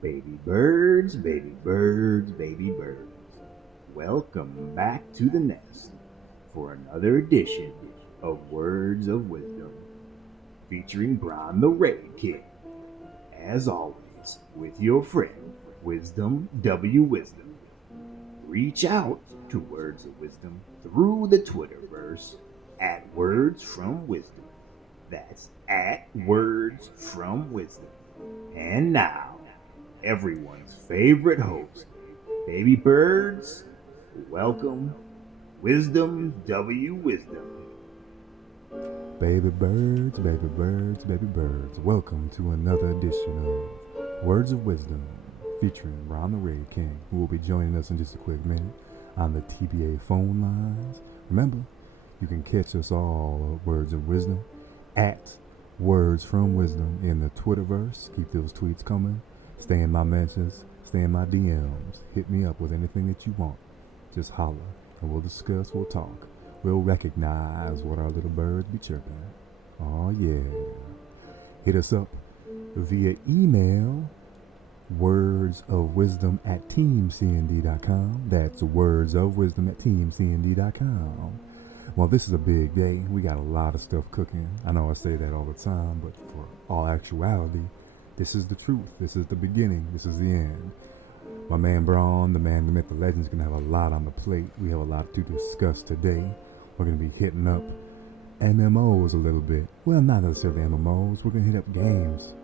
Baby birds, baby birds, baby birds. Welcome back to the nest for another edition of Words of Wisdom featuring Brian the Raid King. As always, with your friend, Wisdom W. Wisdom. Reach out to Words of Wisdom through the Twitterverse at Words from Wisdom. That's at Words from Wisdom. And now, everyone's favorite host, Baby Birds, welcome Wisdom W. Wisdom. Baby birds, baby birds, baby birds, welcome to another edition of Words of Wisdom featuring Ron the Raid King, who will be joining us in just a quick minute on the TBA phone lines. Remember, you can catch us all at Words of Wisdom at Words from Wisdom in the Twitterverse. Keep those tweets coming. Stay in my mentions, stay in my DMs. Hit me up with anything that you want. Just holler and we'll discuss, we'll talk. We'll recognize what our little birds be chirping. Oh yeah. Hit us up via email, wordsofwisdom at teamcnd.com. That's wordsofwisdom at teamcnd.com. Well, this is a big day. We got a lot of stuff cooking. I know I say that all the time, but for all actuality, this is the truth. This is the beginning. This is the end. My man Braun, the man, the myth, the legend, is going to have a lot on the plate. We have a lot to discuss today. We're going to be hitting up MMOs a little bit. Well, not necessarily MMOs. We're going to hit up games.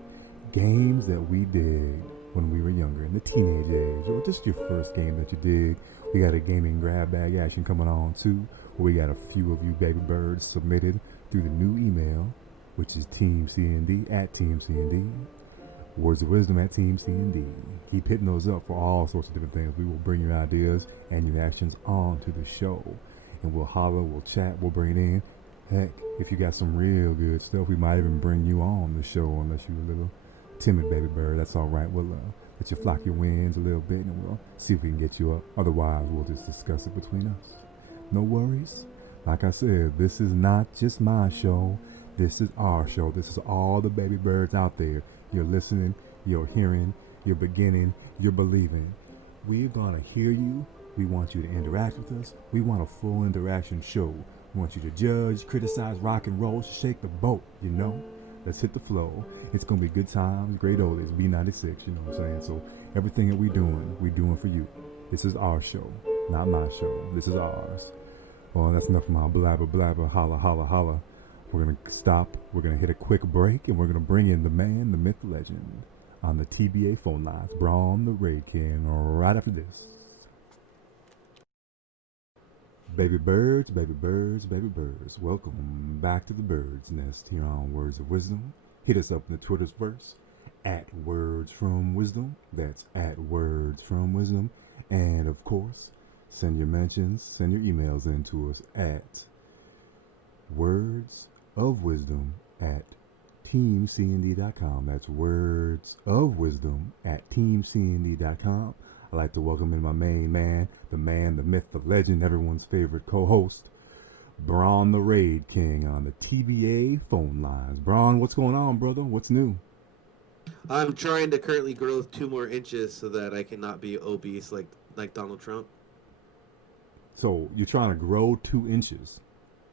Games that we did when we were younger, in the teenage age, or just your first game that you did. We got a gaming grab bag action coming on, too, where we got a few of you baby birds submitted through the new email, which is teamcnd at teamcnd. Words of Wisdom at Team C&D. Keep hitting those up for all sorts of different things. We will bring your ideas and your actions onto the show. And we'll holler, we'll chat, we'll bring it in. Heck, if you got some real good stuff, we might even bring you on the show unless you're a little timid baby bird. That's all right. We'll let you flock your wings a little bit and we'll see if we can get you up. Otherwise, we'll just discuss it between us. No worries. Like I said, this is not just my show. This is our show. This is all the baby birds out there. You're listening, you're hearing, you're beginning, you're believing. We're going to hear you. We want you to interact with us. We want a full interaction show. We want you to judge, criticize, rock and roll, shake the boat, you know? Let's hit the flow. It's going to be good times, great oldies, B96, you know what I'm saying? So everything that we're doing for you. This is our show, not my show. This is ours. Well, that's enough of my blabber, blabber, holla, holla, holla. We're going to stop, we're going to hit a quick break, and we're going to bring in the man, the myth, legend on the TBA phone lines, Braun the Raid King, right after this. Baby birds, baby birds, baby birds, welcome back to the bird's nest here on Words of Wisdom. Hit us up in the Twitter's verse, at Words from Wisdom, that's at Words from Wisdom, and of course, send your mentions, send your emails in to us at words of wisdom at teamcnd.com. That's words of wisdom at teamcnd.com. I'd like to welcome in my main man, the myth, the legend, everyone's favorite co-host, Braun the Raid King on the TBA phone lines. Braun, what's going on, brother? What's new? I'm trying to currently grow 2 more inches so that I cannot be obese like Donald Trump. So you're trying to grow 2 inches?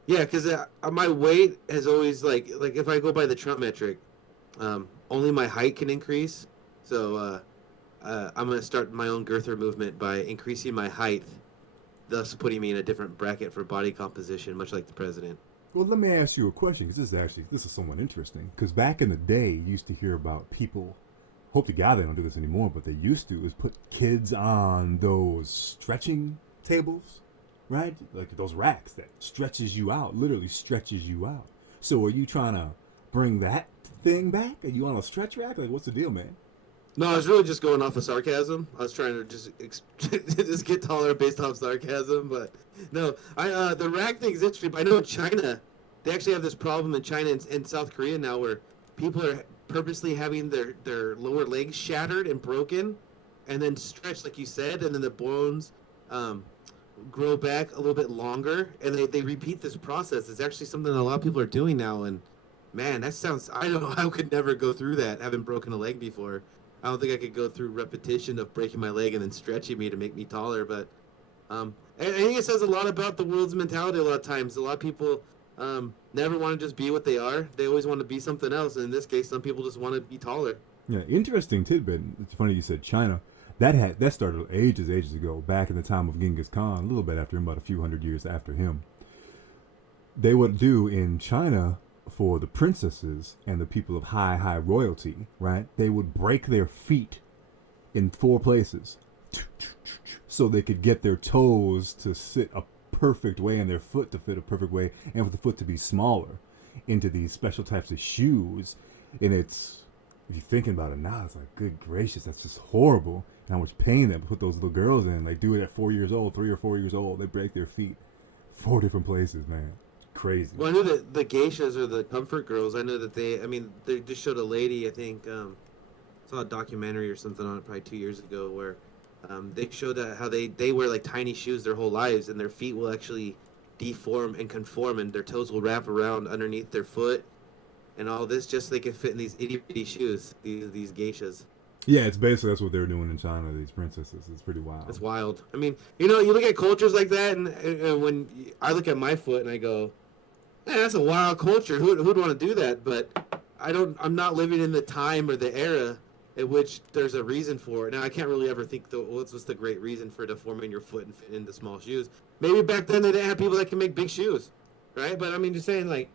Yeah, because my weight has always like if I go by the Trump metric, only my height can increase. So I'm gonna start my own girther movement by increasing my height, thus putting me in a different bracket for body composition, much like the president. Well, let me ask you a question, because this is somewhat interesting. Because back in the day, you used to hear about people. Hope to God they don't do this anymore, but they used to is put kids on those stretching tables. Right? Like those racks that stretches you out, literally stretches you out. So are you trying to bring that thing back? Are you on a stretch rack? Like, what's the deal, man? No, I was really just going off of sarcasm. I was trying to just get taller based off sarcasm, but no, the rack thing is interesting. I know in China, they actually have this problem in China and South Korea now where people are purposely having their lower legs shattered and broken and then stretched, like you said, and then the bones grow back a little bit longer, and they repeat this process. It's actually something that a lot of people are doing now, and man, that sounds, I don't know, I could never go through that, having broken a leg before. I don't think I could go through repetition of breaking my leg and then stretching me to make me taller. But I think it says a lot about the world's mentality. A lot of times, a lot of people never want to just be what they are. They always want to be something else. And in this case, some people just want to be taller. Yeah, interesting tidbit. It's funny you said China. That started ages ago, back in the time of Genghis Khan, a little bit after him, about a few hundred years after him. They would do in China for the princesses and the people of high royalty, right? They would break their feet in 4 places so they could get their toes to sit a perfect way and their foot to fit a perfect way and for the foot to be smaller into these special types of shoes. And it's, if you're thinking about it now, it's like, good gracious, that's just horrible. And how much pain that put those little girls in. They do it at 4 years old, 3 or 4 years old. They break their feet 4 different places, man. Crazy. Well, I know that the geishas or the comfort girls, I know that they just showed a lady, I think, saw a documentary or something on it probably 2 years ago where they showed how they wear like tiny shoes their whole lives and their feet will actually deform and conform and their toes will wrap around underneath their foot and all this just so they can fit in these itty bitty shoes, these geishas. Yeah, it's basically that's what they're doing in China, these princesses. It's pretty wild. It's wild. I mean, you look at cultures like that and when I look at my foot and I go, man, that's a wild culture. Who'd want to do that? But I'm not living in the time or the era in which there's a reason for it. Now, I can't really ever think, what's the great reason for deforming your foot and fit into small shoes? Maybe back then they didn't have people that can make big shoes, right? But I mean, just saying, like,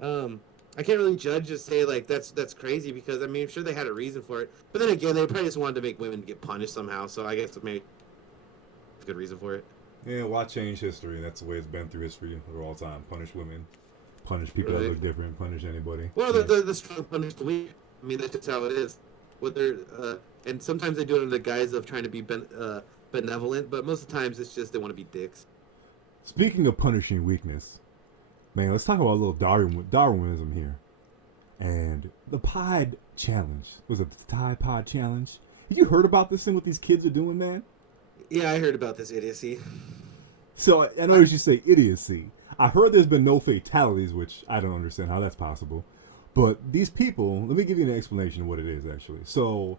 I can't really judge and say, like, that's crazy because, I mean, I'm sure they had a reason for it. But then again, they probably just wanted to make women get punished somehow, so I guess maybe a good reason for it. Yeah, why change history? That's the way it's been through history for all time. Punish women. Punish people Right. that look different. Punish anybody. Well, the strong punish the weak. I mean, that's just how it is. And sometimes they do it under the guise of trying to be benevolent, but most of the times it's just they want to be dicks. Speaking of punishing weakness, man, let's talk about a little Darwinism here. And the Pod Challenge. Was it the Tide Pod Challenge? Have you heard about this thing what these kids are doing, man? Yeah, I heard about this idiocy. So, I know you should say idiocy. I heard there's been no fatalities, which I don't understand how that's possible. But these people, let me give you an explanation of what it is, actually. So,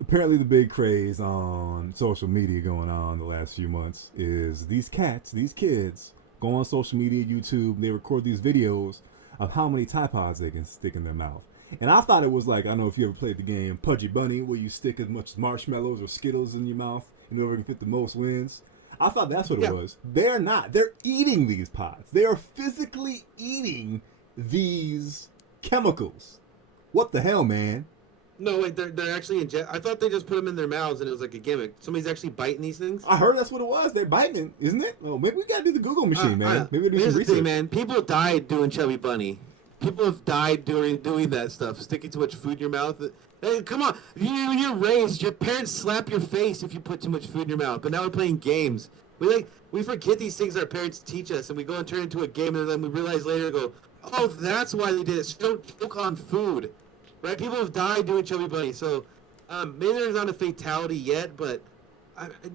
apparently the big craze on social media going on the last few months is these kids, go on social media, YouTube, they record these videos of how many Tide Pods they can stick in their mouth. And I thought it was like, I don't know if you ever played the game Pudgy Bunny, where you stick as much marshmallows or Skittles in your mouth, and whoever can fit the most wins. I thought that's what it was. They're not. They're eating these pods. They are physically eating these chemicals. What the hell, man? No, wait, they're actually I thought they just put them in their mouths and it was like a gimmick. Somebody's actually biting these things? I heard that's what it was. They're biting, isn't it? Oh, maybe we gotta do the Google machine, man. Maybe we do Here's some the thing, research. man. People died doing Chubby Bunny. People have died doing that stuff, sticking too much food in your mouth. Hey, come on. When you're raised, your parents slap your face if you put too much food in your mouth. But now we're playing games. We forget these things our parents teach us, and we go and turn into a game, and then we realize later, go, oh, that's why they did it. So don't choke on food, right? People have died doing Chubby Bunny. So maybe there's not a fatality yet, but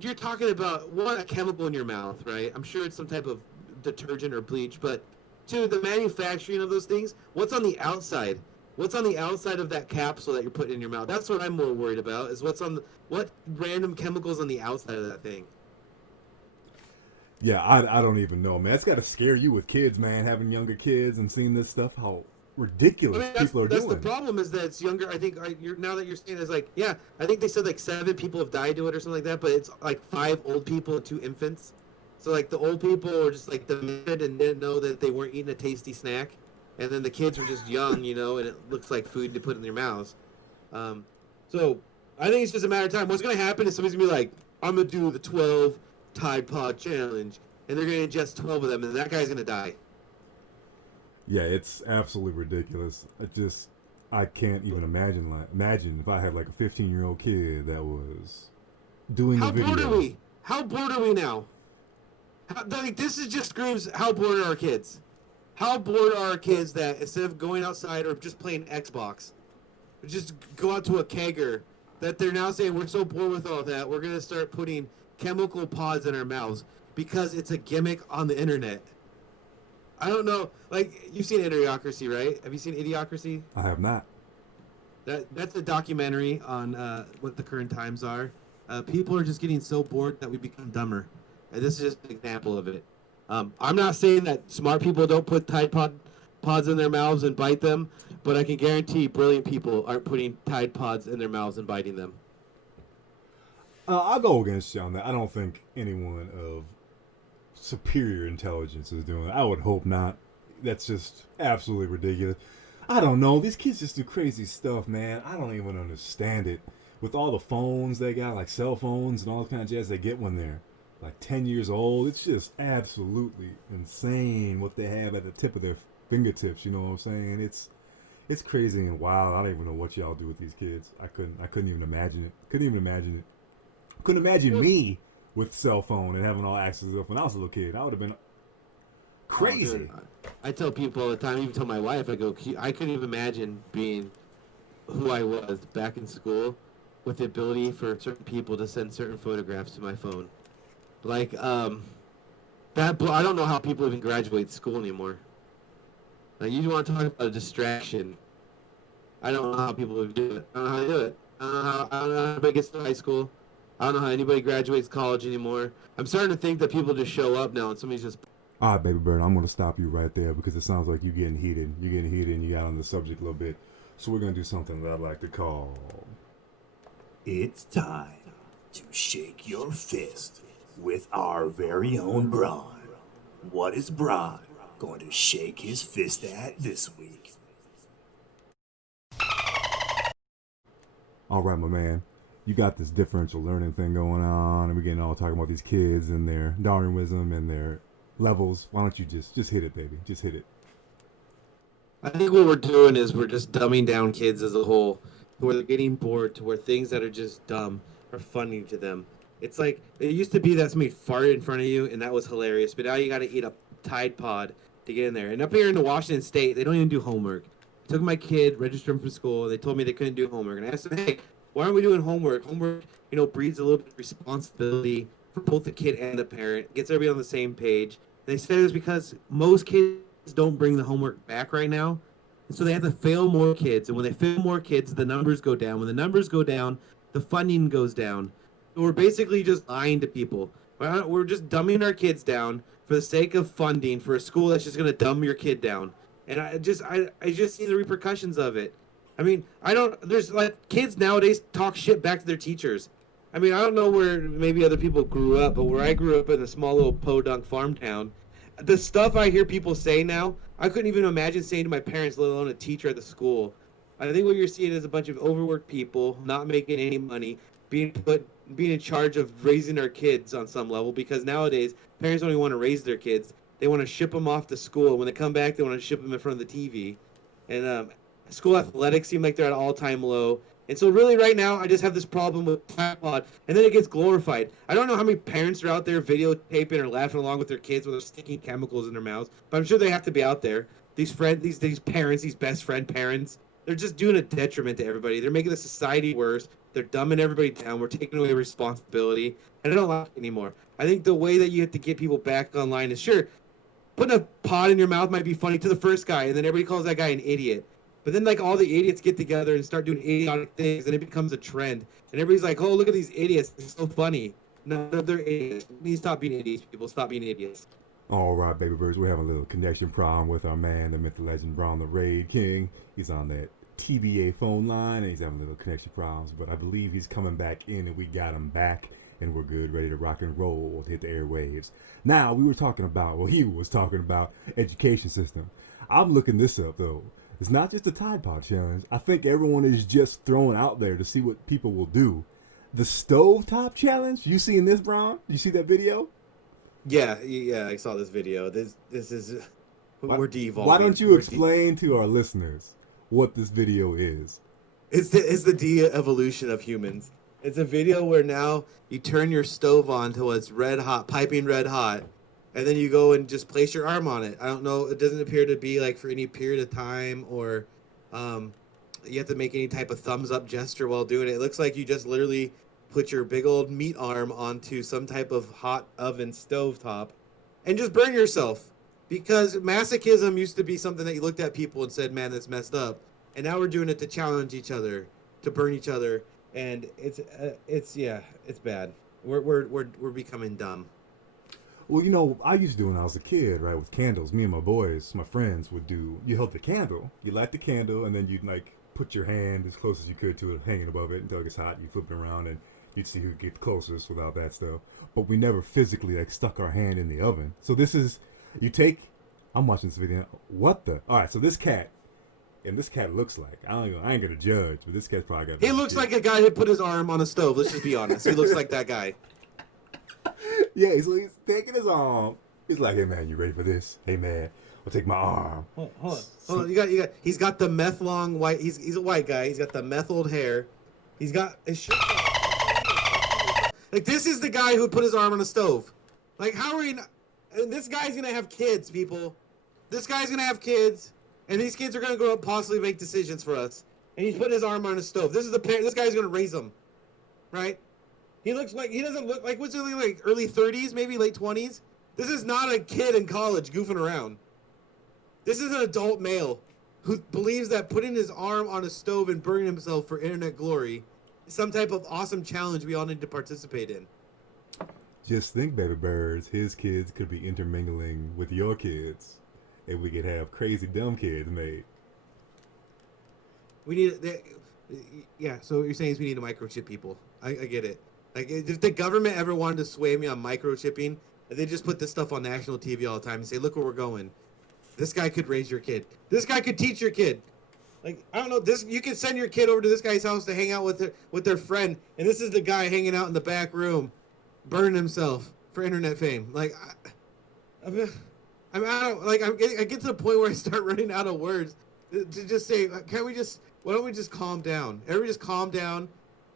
you're talking about, one, a chemical in your mouth, right? I'm sure it's some type of detergent or bleach, but two, the manufacturing of those things, what's on the outside? What's on the outside of that capsule that you're putting in your mouth? That's what I'm more worried about, is what random chemicals on the outside of that thing. Yeah, I don't even know, man. It's got to scare you with kids, man, having younger kids and seeing this stuff, how ridiculous people are doing. That's the problem, is that it's younger. I think now that you're saying it's like, yeah, I think they said like 7 people have died to it or something like that, but it's like 5 old people and 2 infants. So like the old people are just like demented and didn't know that they weren't eating a tasty snack. And then the kids were just young, and it looks like food to put in their mouths. So I think it's just a matter of time. What's going to happen is somebody's going to be like, I'm going to do the 12 Tide Pod Challenge, and they're going to ingest 12 of them, and that guy's going to die. Yeah, it's absolutely ridiculous. I can't even imagine if I had like a 15-year-old kid that was doing the video. How bored are we? How bored are we now? This just screams, how bored are our kids? How bored are our kids that instead of going outside or just playing Xbox, or just go out to a kegger, that they're now saying, we're so bored with all that, we're going to start putting chemical pods in our mouths because it's a gimmick on the internet. I don't know. Like, you've seen Idiocracy, right? Have you seen Idiocracy? I have not. That's a documentary on what the current times are. People are just getting so bored that we become dumber. And this is just an example of it. I'm not saying that smart people don't put pods in their mouths and bite them, but I can guarantee brilliant people aren't putting Tide Pods in their mouths and biting them. I'll go against you on that. I don't think anyone of superior intelligence is doing it. I would hope not. That's just absolutely ridiculous. I don't know. These kids just do crazy stuff, man. I don't even understand it. With all the phones they got, like cell phones and all the kind of jazz they get when they're like 10 years old, it's just absolutely insane what they have at the tip of their fingertips. You know what I'm saying? It's crazy and wild. I don't even know what y'all do with these kids. I couldn't even imagine it. Couldn't even imagine it. Couldn't imagine me with cell phone and having all access to it when I was a little kid. I would have been crazy. Oh, I tell people all the time, even tell my wife, I go, I couldn't even imagine being who I was back in school with the ability for certain people to send certain photographs to my phone. Like, I don't know how people even graduate school anymore. Like, you want to talk about a distraction. I don't know how people would do it. I don't know how they do it. I don't know how anybody gets to high school. I don't know how anybody graduates college anymore. I'm starting to think that people just show up now and somebody's just... All right, baby bird, I'm going to stop you right there because it sounds like you're getting heated. You're getting heated and you got on the subject a little bit. So we're going to do something that I like to call... It's time to shake your fist with our very own Braun. What is Braun going to shake his fist at this week? All right, my man. You got this differential learning thing going on, and we're getting all talking about these kids and their Darwinism and their levels. Why don't you just hit it, baby? Just hit it. I think what we're doing is we're just dumbing down kids as a whole, where they're getting bored to where things that are just dumb are funny to them. It's like, it used to be that somebody farted in front of you, and that was hilarious, but now you got to eat a Tide Pod to get in there. And up here in the Washington State, they don't even do homework. I took my kid, registered him for school, they told me they couldn't do homework, and I asked them, hey, why aren't we doing homework? Homework, breeds a little bit of responsibility for both the kid and the parent, gets everybody on the same page. They said it was because most kids don't bring the homework back right now, and so they have to fail more kids. And when they fail more kids, the numbers go down. When the numbers go down, the funding goes down. So we're basically just lying to people. We're just dumbing our kids down for the sake of funding for a school that's just going to dumb your kid down. And I just see the repercussions of it. I mean, there's like kids nowadays talk shit back to their teachers. I mean, I don't know where maybe other people grew up, but where I grew up in a small little podunk farm town, the stuff I hear people say now, I couldn't even imagine saying to my parents, let alone a teacher at the school. I think what you're seeing is a bunch of overworked people not making any money, being in charge of raising our kids on some level, because nowadays parents don't even want to raise their kids. They want to ship them off to school. When they come back, they want to ship them in front of the TV. And school athletics seem like they're at an all-time low. And so really right now, I just have this problem with tripod, and then it gets glorified. I don't know how many parents are out there videotaping or laughing along with their kids when they're sticking chemicals in their mouths, but I'm sure they have to be out there. These parents, these best friend parents, they're just doing a detriment to everybody. They're making the society worse. They're dumbing everybody down. We're taking away responsibility, and I don't like it anymore. I think the way that you have to get people back online is, sure, putting a pod in your mouth might be funny to the first guy, and then everybody calls that guy an idiot. But then, like, all the idiots get together and start doing idiotic things, and it becomes a trend. And everybody's like, oh, look at these idiots. It's so funny. No, they're idiots. We need to stop being idiots, people. Stop being idiots. All right, baby birds, we're having a little connection problem with our man, the myth, the legend, Braun the Raid King. He's on that TBA phone line, and he's having a little connection problems. But I believe he's coming back in, and we got him back, and we're good, ready to rock and roll to hit the airwaves. Now, he was talking about education system. I'm looking this up, though. It's not just the Tide Pod challenge. I think everyone is just throwing out there to see what people will do. The stovetop challenge. You seen this, Braun? You see that video? Yeah, I saw this video. This is we're devolving. Why don't you explain to our listeners what this video is? It's the de-evolution of humans. It's a video where now you turn your stove on till it's red hot, piping red hot, and then you go and just place your arm on it. I don't know. It doesn't appear to be like for any period of time, or you have to make any type of thumbs up gesture while doing it. It looks like you just literally put your big old meat arm onto some type of hot oven stovetop and just burn yourself. Because masochism used to be something that you looked at people and said, man, that's messed up. and now we're doing it to challenge each other, to burn each other, and it's bad. We're becoming dumb. Well, you know, I used to do when I was a kid, right, with candles. Me and my boys, my friends, would do. You held the candle, you light the candle, and then you'd like put your hand as close as you could to it, hanging above it until it gets hot. You flip it around, and you'd see who get closest without that stuff. But we never physically like stuck our hand in the oven. So this is, you take. I'm watching this video. What the? All right, so this cat. And this cat looks like, I ain't gonna judge, but this cat's probably got. He looks like a guy who put his arm on a stove. Let's just be honest. He looks like that guy. Yeah, so he's taking his arm. He's like, hey man, you ready for this? Hey man, I'll take my arm. Hold on. You got. He's got the meth long white. He's a white guy. He's got the meth old hair. He's got his shirt. Like this is the guy who put his arm on a stove. Like how are you? And this guy's gonna have kids, people. This guy's gonna have kids. And these kids are gonna grow up, possibly make decisions for us. And he's putting his arm on a stove. This is the parent. This guy's gonna raise them, right? He doesn't look like what's he like early 30s, maybe late 20s. This is not a kid in college goofing around. This is an adult male who believes that putting his arm on a stove and burning himself for internet glory is some type of awesome challenge we all need to participate in. Just think, baby birds, his kids could be intermingling with your kids. And we could have crazy dumb kids made. We need, yeah. So what you're saying is we need to microchip people. I get it. Like if the government ever wanted to sway me on microchipping, they just put this stuff on national TV all the time and say, "Look where we're going. This guy could raise your kid. This guy could teach your kid." Like I don't know. This you could send your kid over to this guy's house to hang out with their friend, and this is the guy hanging out in the back room, burning himself for internet fame. Like I get to the point where I start running out of words to just say, why don't we just calm down? Everybody just calm down.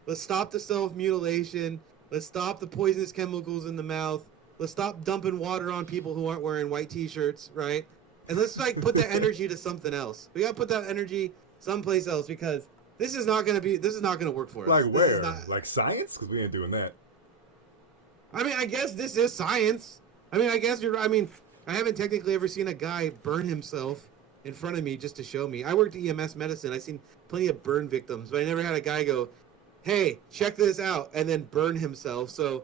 Let's stop the self-mutilation. Let's stop the poisonous chemicals in the mouth. Let's stop dumping water on people who aren't wearing white t-shirts, right? And let's like put that energy to something else. We gotta put that energy someplace else because this is not gonna work for us. Like where? Like science? Because we ain't doing that. I mean, I guess this is science. I mean, I haven't technically ever seen a guy burn himself in front of me just to show me. I worked EMS medicine. I've seen plenty of burn victims, but I never had a guy go, hey, check this out, and then burn himself. So,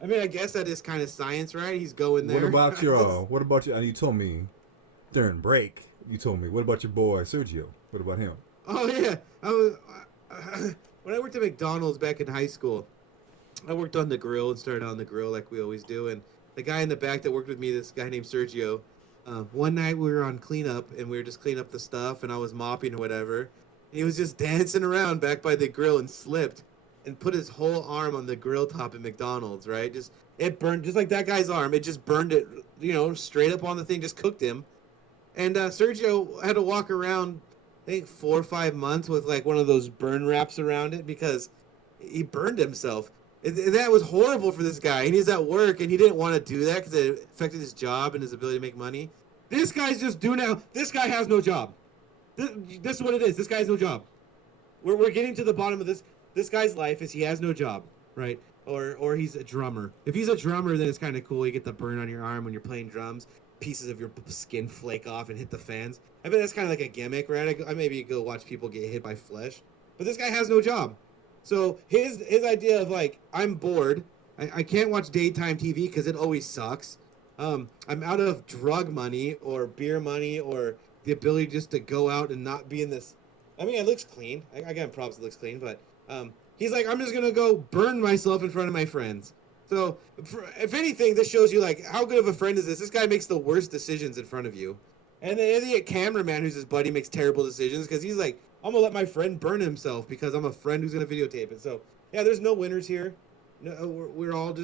I mean, I guess that is kind of science, right? He's going there. What about you, and you told me during break, what about your boy, Sergio? What about him? Oh, yeah. When I worked at McDonald's back in high school, I worked on the grill and started on the grill like we always do, and the guy in the back that worked with me, this guy named Sergio, one night we were on cleanup and we were just cleaning up the stuff and I was mopping or whatever. And he was just dancing around back by the grill and slipped and put his whole arm on the grill top at McDonald's, right? It burned just like that guy's arm. It just burned it, straight up on the thing, just cooked him. And Sergio had to walk around, I think 4 or 5 months with like one of those burn wraps around it because he burned himself. That was horrible for this guy, and he's at work, and he didn't want to do that because it affected his job and his ability to make money. This guy's just doing it. This guy has no job. This is what it is. This guy has no job. We're getting to the bottom of this. This guy's life is he has no job, right? Or he's a drummer. If he's a drummer, then it's kind of cool. You get the burn on your arm when you're playing drums. Pieces of your skin flake off and hit the fans. I mean, that's kind of like a gimmick, right? I maybe go watch people get hit by flesh. But this guy has no job. So his idea of like, I'm bored, I can't watch daytime TV because it always sucks. I'm out of drug money or beer money or the ability just to go out and not be in this. I mean, it looks clean. I got props, it looks clean, but he's like, I'm just gonna go burn myself in front of my friends. So if anything, this shows you like how good of a friend is this? This guy makes the worst decisions in front of you, and the idiot cameraman who's his buddy makes terrible decisions because he's like, I'm gonna let my friend burn himself because I'm a friend who's gonna videotape it. So yeah, there's no winners here. No, we're all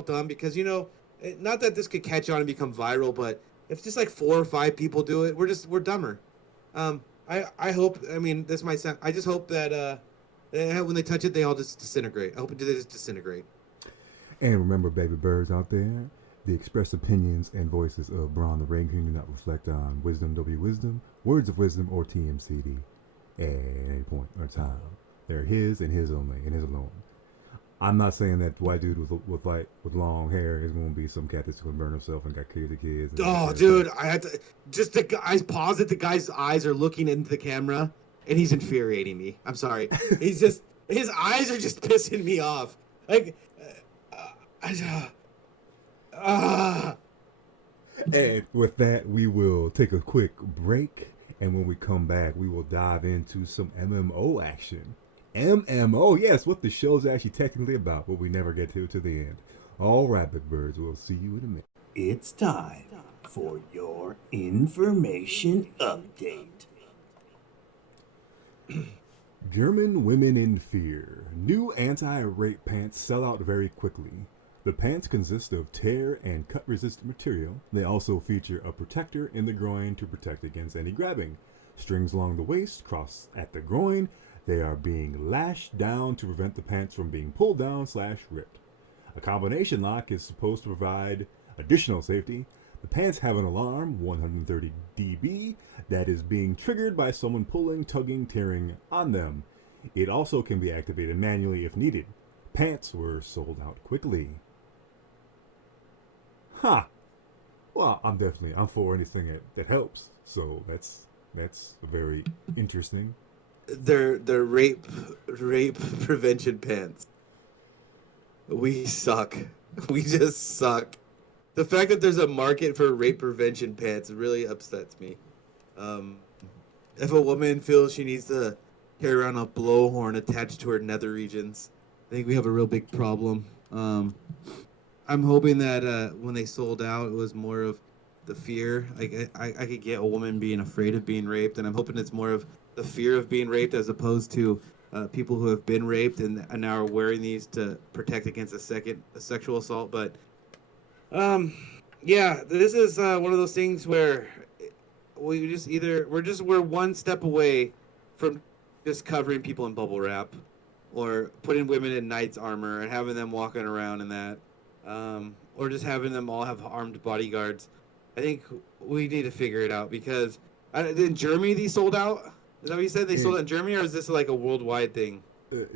dumb because not that this could catch on and become viral, but if just like 4 or 5 people do it, we're dumber. I hope. I mean, this might sound. I just hope that when they touch it, they all just disintegrate. I hope they just disintegrate. And remember, baby birds out there, the expressed opinions and voices of Braun the Raccoon do not reflect on Wisdom W Wisdom, Words of Wisdom, or TMCD. At any point or time, they're his and his only and his alone. I'm not saying that white dude with long hair is going to be some cat that's going to burn himself and got kids. Oh, dude, I had to I pause it. The guy's eyes are looking into the camera, and he's infuriating me. I'm sorry. He's just his eyes are just pissing me off. Like, And with that, we will take a quick break. And when we come back, we will dive into some MMO action. MMO, yes, what the show's actually technically about, but we never get to the end. All right, big birds, we'll see you in a minute. It's time for your information update. German women in fear. New anti-rape pants sell out very quickly. The pants consist of tear and cut-resistant material. They also feature a protector in the groin to protect against any grabbing. Strings along the waist, cross at the groin. They are being lashed down to prevent the pants from being pulled down/ripped. A combination lock is supposed to provide additional safety. The pants have an alarm, 130 dB, that is being triggered by someone pulling, tugging, tearing on them. It also can be activated manually if needed. Pants were sold out quickly. Well, I'm for anything that helps. So that's very interesting. They're rape prevention pants. We suck. We just suck. The fact that there's a market for rape prevention pants really upsets me. If a woman feels she needs to carry around a blowhorn attached to her nether regions, I think we have a real big problem. I'm hoping that when they sold out, it was more of the fear. Like I could get a woman being afraid of being raped, and I'm hoping it's more of the fear of being raped as opposed to people who have been raped and now are wearing these to protect against a sexual assault. But yeah, this is one of those things where we're one step away from just covering people in bubble wrap or putting women in knight's armor and having them walking around in that. Or just having them all have armed bodyguards. I think we need to figure it out because in Germany these sold out. Is that what you said? They sold out in Germany, or is this like a worldwide thing?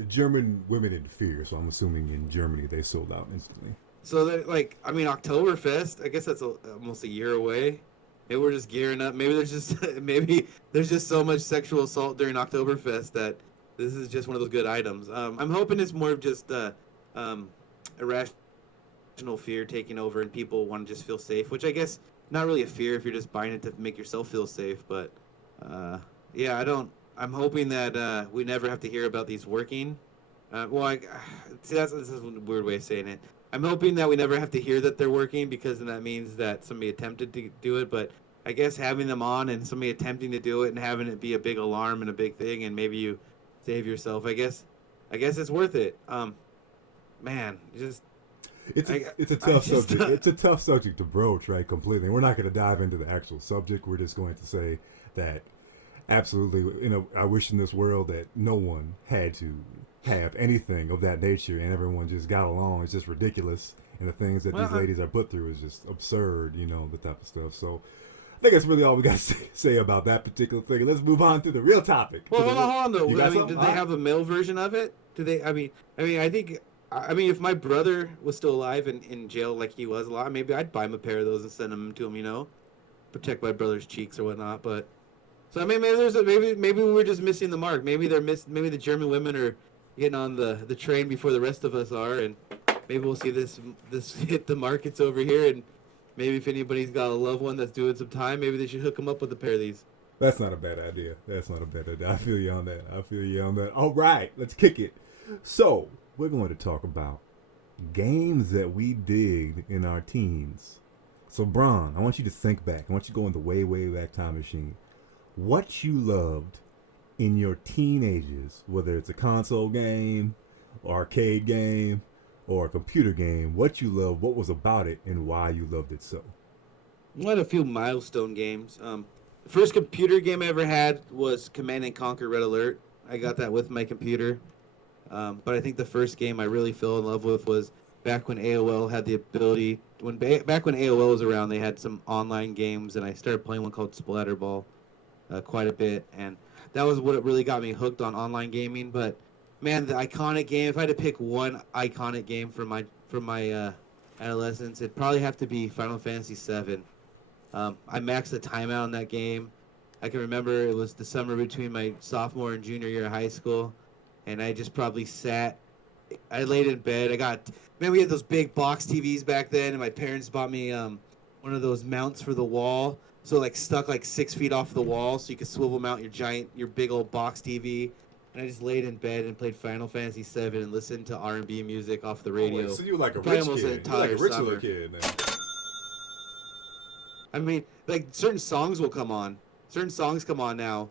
German women in fear, so I'm assuming in Germany they sold out instantly. So that Oktoberfest. I guess that's almost a year away. Maybe we're just gearing up. Maybe there's just so much sexual assault during Oktoberfest that this is just one of those good items. I'm hoping it's more of just irrational fear taking over and people want to just feel safe, which I guess not really a fear if you're just buying it to make yourself feel safe. But yeah, I'm hoping that we never have to hear about these working. This is a weird way of saying it. I'm hoping that we never have to hear that they're working because then that means that somebody attempted to do it. But I guess having them on and somebody attempting to do it and having it be a big alarm and a big thing and maybe you save yourself, I guess it's worth it. Man, just. It's a tough subject. It's a tough subject to broach, right? Completely. We're not going to dive into the actual subject. We're just going to say that absolutely, I wish in this world that no one had to have anything of that nature and everyone just got along. It's just ridiculous. And the things that these ladies are put through is just absurd, the type of stuff. So I think that's really all we got to say about that particular thing. Let's move on to the real topic. Well, hold on, though. Did they have a male version of it? I think if my brother was still alive and in jail like he was a lot, maybe I'd buy him a pair of those and send them to him, protect my brother's cheeks or whatnot. But so maybe we're just missing the mark. Maybe maybe the German women are getting on the train before the rest of us are, and maybe we'll see this hit the markets over here. And maybe if anybody's got a loved one that's doing some time, maybe they should hook them up with a pair of these. That's not a bad idea. I feel you on that. All right, let's kick it. So we're going to talk about games that we digged in our teens. So, Bron, I want you to think back. I want you to go in the way, way back time machine. What you loved in your teenagers, whether it's a console game, arcade game, or a computer game, what you loved, what was about it, and why you loved it so. I had a few milestone games. The first computer game I ever had was Command & Conquer Red Alert. I got that with my computer. But I think the first game I really fell in love with was back when AOL had the ability. Back when AOL was around, they had some online games, and I started playing one called Splatterball quite a bit, and that was what really got me hooked on online gaming. But man, the iconic game. If I had to pick one iconic game from my adolescence, it'd probably have to be Final Fantasy VII. I maxed the timeout on that game. I can remember it was the summer between my sophomore and junior year of high school, and I just probably sat. I laid in bed. We had those big box TVs back then, and my parents bought me one of those mounts for the wall, so like stuck like 6 feet off the wall, so you could swivel mount your big old box TV. And I just laid in bed and played Final Fantasy VII and listened to R&B music off the radio. So you were like a Probably rich almost kid. an You were like a entire rich summer. little kid, man. I mean, like certain songs will come on. Certain songs come on now.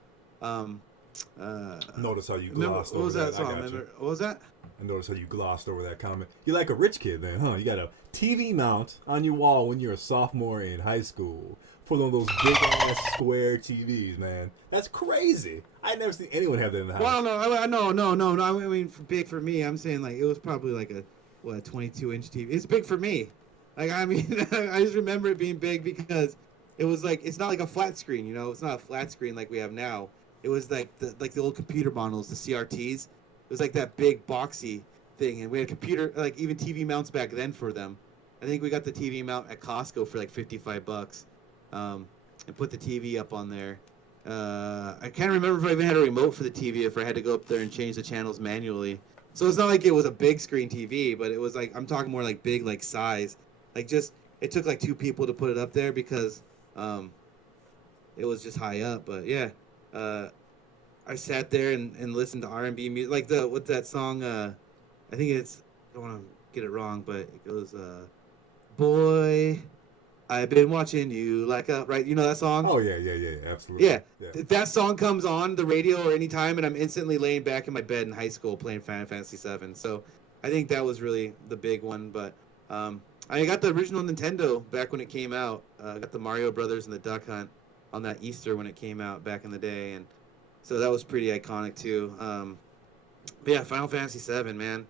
Notice how you Remember, glossed what over was that song? I got Remember, you. what was that? I noticed how you glossed over that comment. You're like a rich kid then, huh? You got a TV mount on your wall when you're a sophomore in high school for one of those big ass square TVs, man. That's crazy. I never seen anyone have that in the house. Well, no. I mean, big for me. I'm saying like it was probably like a 22-inch TV. It's big for me. Like I mean, I just remember it being big because it was like it's not like a flat screen, you know. It's not a flat screen like we have now. It was like the old computer models, the CRTs. It was like that big boxy thing, and we had computer like even TV mounts back then for them. I think we got the TV mount at Costco for like $55, and put the TV up on there. I can't remember if I even had a remote for the TV, if I had to go up there and change the channels manually. So it's not like it was a big screen TV, but it was like I'm talking more like big, like size. Like just it took like 2 people to put it up there because it was just high up. But yeah. I sat there and listened to R&B music, like what's that song? I think it's I don't want to get it wrong, but it goes, "Boy, I've been watching you like a," right? You know that song? Oh yeah, absolutely. Yeah. That song comes on the radio or anytime, and I'm instantly laying back in my bed in high school playing Final Fantasy VII. So I think that was really the big one. But I got the original Nintendo back when it came out. I got the Mario Brothers and the Duck Hunt on that Easter when it came out back in the day, and so that was pretty iconic too. But yeah, Final Fantasy VII, man.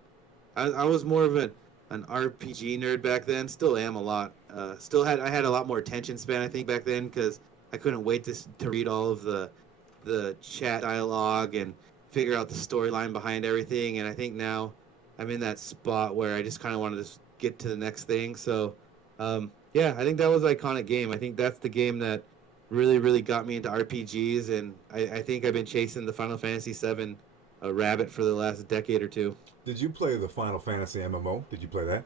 I was more of an RPG nerd back then. Still am a lot. I had a lot more attention span I think back then because I couldn't wait to read all of the chat dialogue and figure out the storyline behind everything. And I think now I'm in that spot where I just kind of want to just get to the next thing. So yeah, I think that was an iconic game. I think that's the game that really got me into RPGs, and I think I've been chasing the Final Fantasy VII rabbit for the last decade or two. Did you play the Final Fantasy MMO? Did you play that?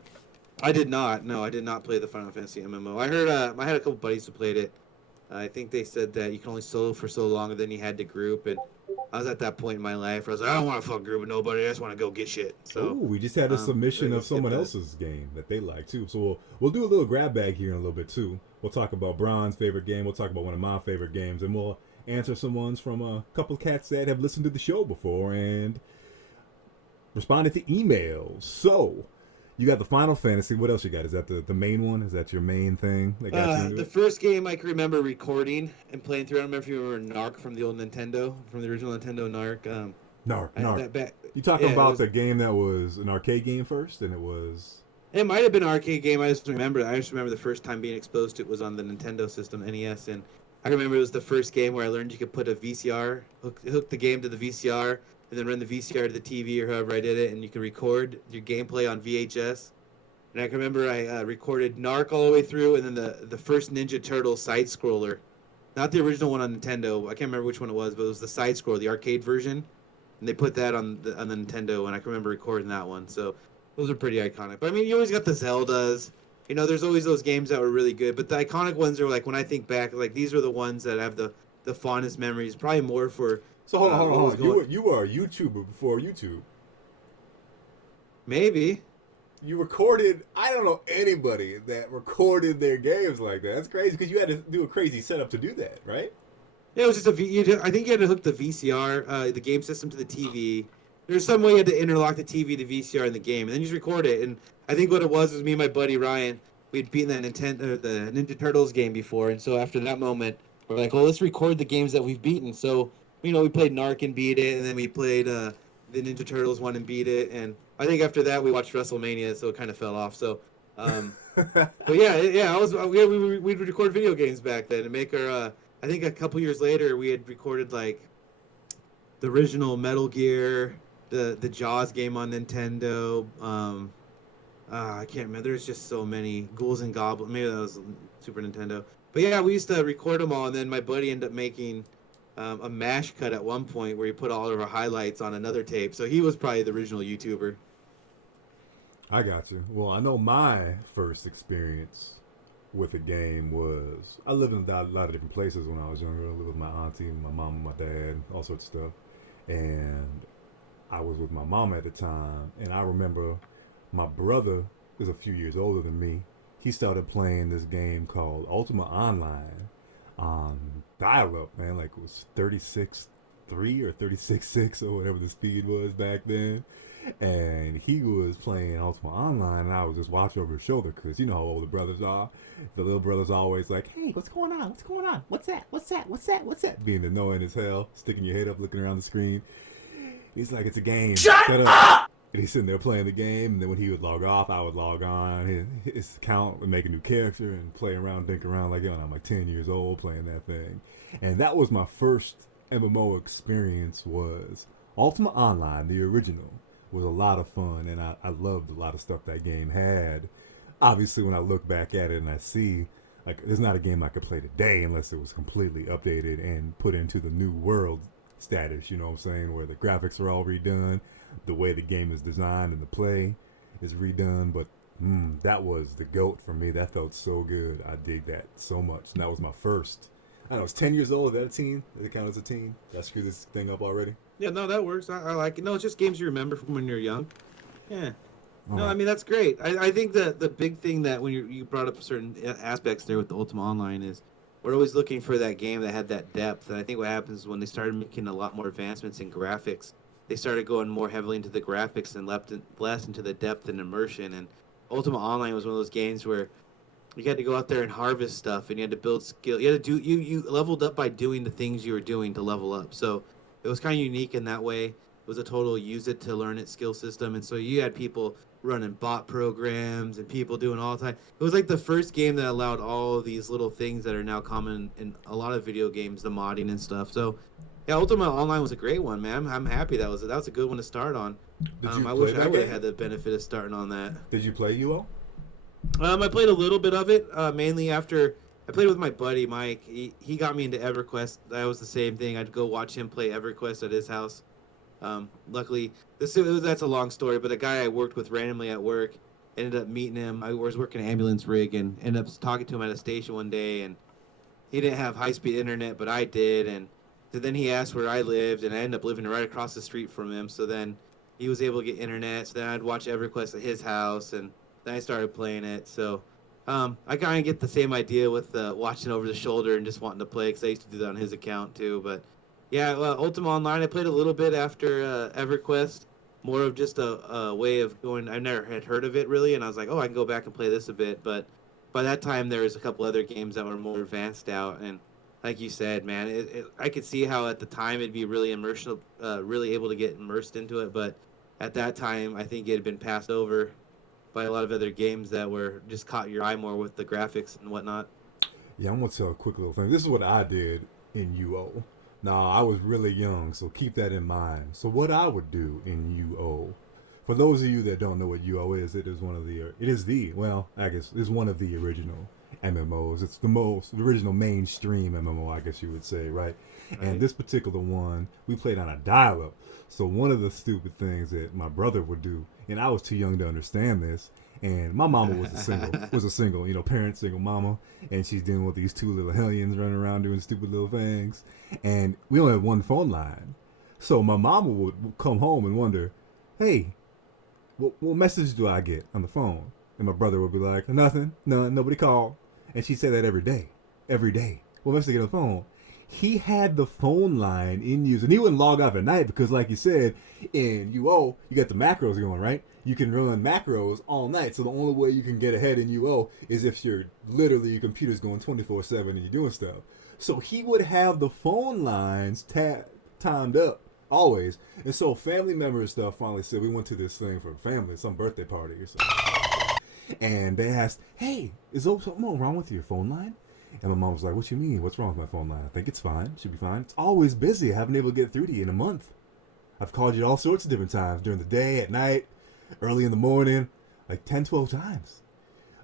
I did not. No, I did not play the Final Fantasy MMO. I heard I had a couple buddies who played it. I think they said that you can only solo for so long, and then you had to group. And I was at that point in my life where I was like, I don't want to fuck group with nobody. I just want to go get shit. So we just had a submission of someone else's game that they like too. So we'll do a little grab bag here in a little bit too. We'll talk about Bron's favorite game. We'll talk about one of my favorite games, and we'll answer some ones from a couple cats that have listened to the show before and responded to emails. So you got the Final Fantasy. What else you got? Is that the main one? Is that your main thing? That got you into the it? first game I can remember recording and playing through. I don't remember if you remember Narc from the old Nintendo, from the original Nintendo Narc. Narc. You talking about the game that was an arcade game first, and it was... It might have been an arcade game. I just remember the first time being exposed to it was on the Nintendo system, NES, and I remember it was the first game where I learned you could put a VCR, hook the game to the VCR, and then run the VCR to the TV or however I did it, and you can record your gameplay on VHS. And I can remember I recorded Narc all the way through, and then the first Ninja Turtle side scroller, not the original one on Nintendo. I can't remember which one it was, but it was the side scroller, the arcade version, and they put that on the Nintendo, and I can remember recording that one. So those are pretty iconic. But I mean, you always got the Zeldas. You know, there's always those games that were really good. But the iconic ones are like when I think back, like these are the ones that have the fondest memories. Probably more for. So hold on. You were a YouTuber before YouTube. Maybe. You recorded. I don't know anybody that recorded their games like that. That's crazy because you had to do a crazy setup to do that, right? Yeah, it was just I think you had to hook the VCR, the game system, to the TV. There's some way you had to interlock the TV, the VCR, and the game, and then you just record it. And I think what it was me and my buddy Ryan, we'd beaten the Ninja Turtles game before, and so after that moment, we're like, well, let's record the games that we've beaten. So, you know, we played Narc and beat it, and then we played the Ninja Turtles one and beat it, and I think after that we watched WrestleMania, so it kind of fell off. So, but we'd record video games back then and make our. I think a couple years later we had recorded like the original Metal Gear, the Jaws game on Nintendo. I can't remember. There's just so many. Ghouls and Goblins. Maybe that was Super Nintendo. But yeah, we used to record them all, and then my buddy ended up making a mash cut at one point where he put all of our highlights on another tape. So he was probably the original YouTuber. I got you. Well, I know my first experience with a game was I lived in a lot of different places when I was younger. I lived with my auntie, my mom, my dad, all sorts of stuff. And I was with my mom at the time, and I remember my brother is a few years older than me. He started playing this game called Ultima Online on dial-up, man. Like it was 36.3 or 36.6 or whatever the speed was back then. And he was playing Ultima Online, and I was just watching over his shoulder because you know how older brothers are. The little brother's always like, "Hey, what's going on? What's going on? What's that? What's that? What's that? What's that?" Being annoying as hell, sticking your head up, looking around the screen. He's like, "It's a game. Shut up!" And he's sitting there playing the game, and then when he would log off, I would log on his account and make a new character and play around, dink around like, I'm like 10 years old playing that thing. And that was my first MMO experience was Ultima Online, the original. Was a lot of fun, and I loved a lot of stuff that game had. Obviously, when I look back at it and I see, like, there's not a game I could play today unless it was completely updated and put into the new world status, you know what I'm saying, where the graphics are all redone, the way the game is designed and the play is redone, but that was the GOAT for me. That felt so good. I dig that so much, and that was my first. I don't know, I was 10 years old. Is that a teen? Does it count as a teen? Did I screw this thing up already? Yeah, no, that works. I like it. No, it's just games you remember from when you're young. Yeah. No, Right. I mean, that's great. I think that the big thing that when you brought up certain aspects there with the Ultima Online is we're always looking for that game that had that depth. And I think what happens is when they started making a lot more advancements in graphics, they started going more heavily into the graphics and less into the depth and immersion. And Ultima Online was one of those games where you had to go out there and harvest stuff, and you had to build skill. You had to do you leveled up by doing the things you were doing to level up. So it was kind of unique in that way. It was a total use it to learn it skill system, and so you had people running bot programs and people doing all the time. It was like the first game that allowed all of these little things that are now common in a lot of video games, the modding and stuff. So yeah, Ultima Online was a great one, man. I'm happy that was a good one to start on. Did you I play wish that I would have game? had the benefit of starting on that. Did you play UO? I played a little bit of it, mainly after I played with my buddy Mike. He got me into EverQuest. That was the same thing. I'd go watch him play EverQuest at his house. Luckily, that's a long story, but a guy I worked with randomly at work ended up meeting him. I was working an ambulance rig and ended up talking to him at a station one day, and he didn't have high-speed internet, but I did, and so then he asked where I lived, and I ended up living right across the street from him. So then he was able to get internet. So then I'd watch EverQuest at his house, and then I started playing it. So I kind of get the same idea with watching over the shoulder and just wanting to play, because I used to do that on his account too. But yeah, Ultima Online, I played a little bit after EverQuest, more of just a way of going. I never had heard of it really, and I was like, oh, I can go back and play this a bit. But by that time, there was a couple other games that were more advanced out, and like you said, man, I could see how at the time it'd be really immersive, really able to get immersed into it. But at that time, I think it had been passed over by a lot of other games that were just caught your eye more with the graphics and whatnot. Yeah, I'm gonna tell a quick little thing. This is what I did in UO. Now, I was really young, so keep that in mind. So what I would do in UO, for those of you that don't know what UO is, it is one of the original MMOs. It's the original mainstream MMO, I guess you would say, right? And this particular one, we played on a dial-up. So one of the stupid things that my brother would do, and I was too young to understand this, and my mama was a single, parent, single mama, and she's dealing with these two little hellions running around doing stupid little things, and we only had one phone line. So my mama would come home and wonder, hey, what message do I get on the phone? And my brother would be like, nothing, none, nobody called. And she'd say that every day. What message do I get on the phone? He had the phone line in use, and he wouldn't log off at night because, like you said, in UO, you got the macros going, right? You can run macros all night, so the only way you can get ahead in UO is if your computer's going 24/7 and you're doing stuff. So he would have the phone lines timed up always, and so family members and stuff finally said we went to this thing for family, some birthday party or something, and they asked, "Hey, is there something wrong with your phone line?" And my mom was like, what you mean? What's wrong with my phone line? I think it's fine. Should be fine. It's always busy. I haven't been able to get through to you in a month. I've called you all sorts of different times. During the day, at night, early in the morning. Like 10, 12 times.